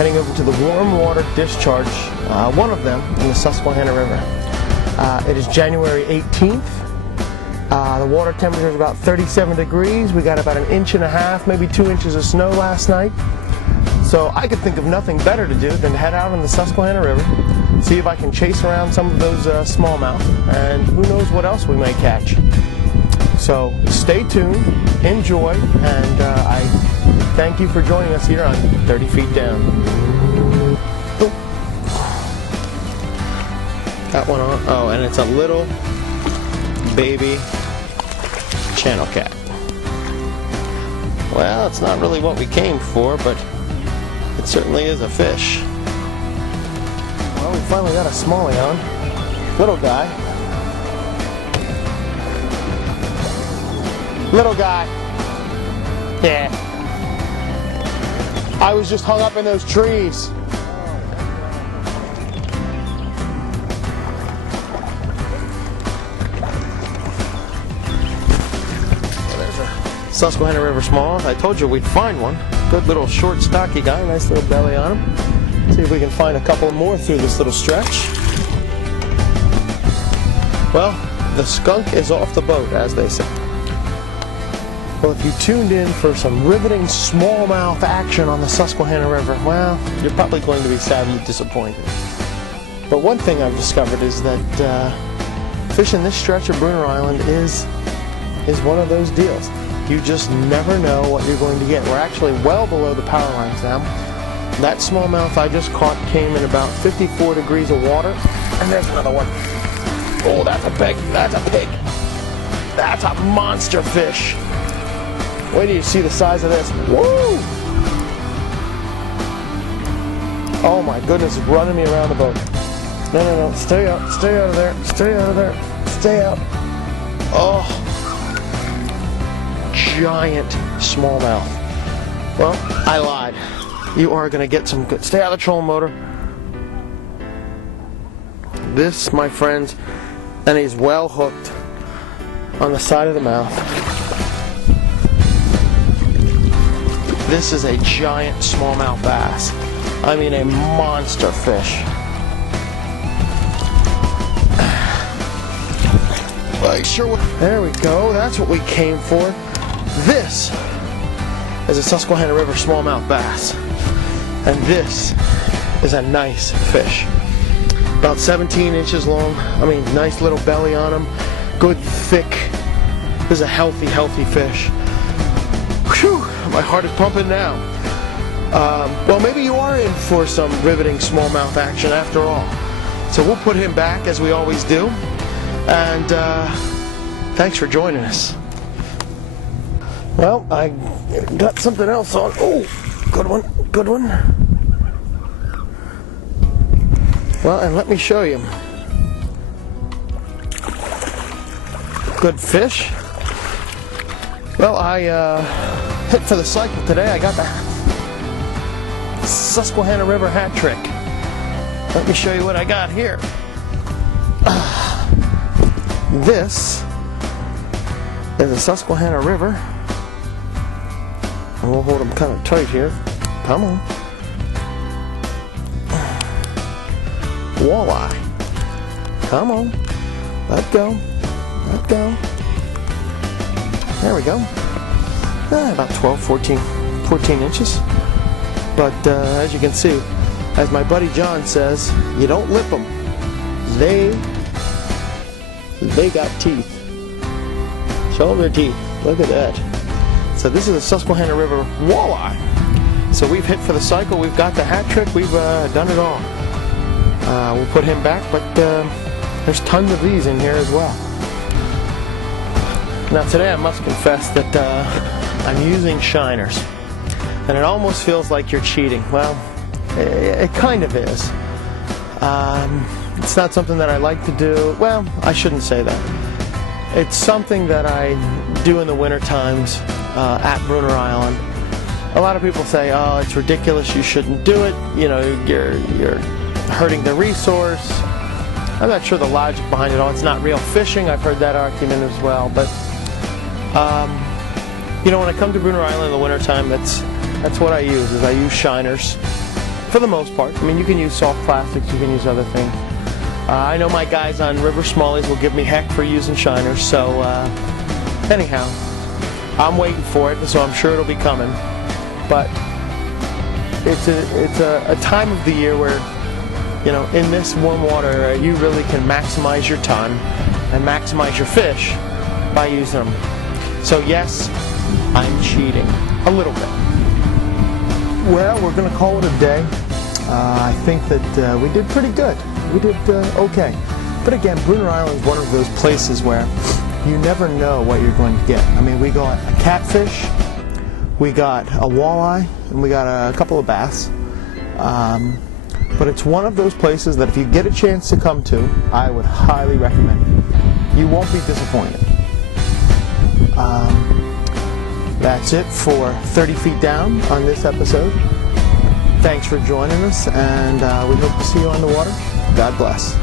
heading over to the warm water discharge, one of them in the Susquehanna River. It is January 18th. The water temperature is about 37 degrees. We got about 1.5 inches, maybe 2 inches of snow last night. So I could think of nothing better to do than to head out on the Susquehanna River, see if I can chase around some of those smallmouth, and who knows what else we may catch. So stay tuned, enjoy, and I thank you for joining us here on 30 Feet Down. Oh. Got one on. Oh, and it's a little baby channel cat. Well, it's not really what we came for, but it certainly is a fish. Well, we finally got a smallie on. Little guy. Little guy. Yeah. I was just hung up in those trees. There's a Susquehanna River smallmouth. I told you we'd find one. Good little short, stocky guy. Nice little belly on him. See if we can find a couple more through this little stretch. Well, the skunk is off the boat, as they say. Well, if you tuned in for some riveting smallmouth action on the Susquehanna River, well, you're probably going to be sadly disappointed. But one thing I've discovered is that fishing this stretch of Brunner Island is one of those deals. You just never know what you're going to get. We're actually well below the power lines now. That smallmouth I just caught came in about 54 degrees of water. And there's another one. Oh, that's a pig. That's a pig. That's a monster fish. Wait till you see the size of this. Woo! Oh my goodness, it's running me around the boat. No, no, no. Stay out. Stay out of there. Stay out of there. Stay out. Oh. Giant smallmouth. Well, I lied. You are going to get some good. Stay out of the trolling motor. This, my friends, and he's well hooked on the side of the mouth. This is a giant smallmouth bass. I mean a monster fish. Like, sure. There we go. That's what we came for. This is a Susquehanna River smallmouth bass. And this is a nice fish. About 17 inches long. I mean, nice little belly on him. Good, thick. This is a healthy, healthy fish. Whew, my heart is pumping now. Well, maybe you are in for some riveting smallmouth action after all. So we'll put him back as we always do. And thanks for joining us. Well, I got something else on. Oh, good one, good one. Well, and let me show you. Good fish. Well, I hit for the cycle today. I got the Susquehanna River hat trick. Let me show you what I got here. This is the Susquehanna River. And we'll hold them kind of tight here. Come on. Walleye. Come on. Let go. Let go. There we go. About 12, 14 inches. But as you can see, as my buddy John says, you don't lip them. They got teeth. Show them their teeth. Look at that. So this is a Susquehanna River walleye. So we've hit for the cycle. We've got the hat trick. We've done it all. We'll put him back, but there's tons of these in here as well. Now today I must confess that I'm using shiners. And it almost feels like you're cheating. Well, it kind of is. It's not something that I like to do. Well, I shouldn't say that. It's something that I do in the winter times at Brunner Island. A lot of people say, oh, it's ridiculous, you shouldn't do it. You know, you're hurting the resource. I'm not sure the logic behind it all. It's not real fishing. I've heard that argument as well. But, you know, when I come to Brunner Island in the wintertime, that's what I use, is I use shiners. for the most part. I mean, you can use soft plastics, you can use other things. I know my guys on River Smallies will give me heck for using shiners, so anyhow, I'm waiting for it, so I'm sure it'll be coming. But it's a time of the year where, you know, in this warm water, you really can maximize your ton and maximize your fish by using them. So yes, I'm cheating a little bit. Well, we're going to call it a day. I think that we did pretty good. We did okay. But again, Brunner Island is one of those places where you never know what you're going to get. I mean, we got a catfish, we got a walleye, and we got a couple of bass. But it's one of those places that if you get a chance to come to, I would highly recommend it. You won't be disappointed. That's it for 30 Feet Down on this episode. Thanks for joining us, and we hope to see you on the water. God bless.